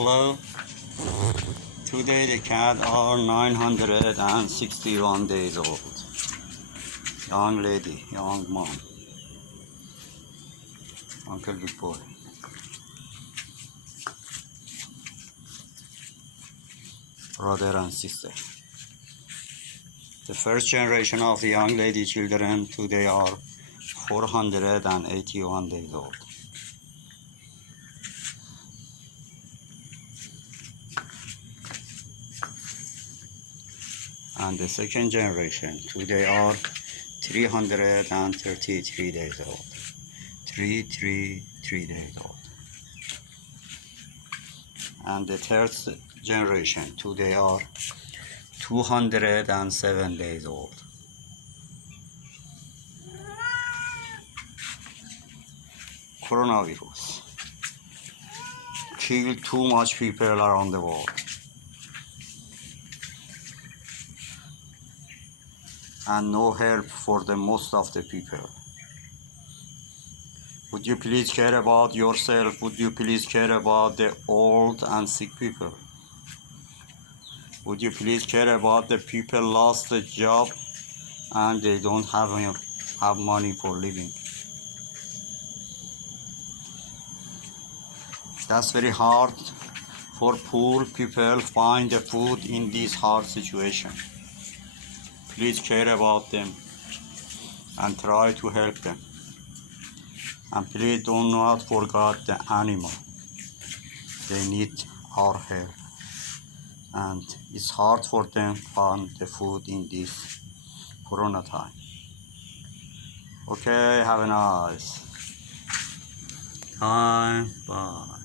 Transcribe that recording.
Hello. Today the cat are 961 days old. Young lady, young mom. Uncle Big Boy. Brother and sister. The first generation of the young lady children today are 481 days old. And the second generation today are 333 days old. 333 days old. And the third generation today are 207 days old. Coronavirus killed too much people around the world. And no help for the most of the people. Would you please care about yourself? Would you please care about the old and sick people? Would you please care about the people lost the job and they don't have money for living? That's very hard for poor people find the food in this hard situation. Please care about them and try to help them. And please do not forget the animal. They need our help. And it's hard for them to find the food in this Corona time. Okay, have a nice time. Bye.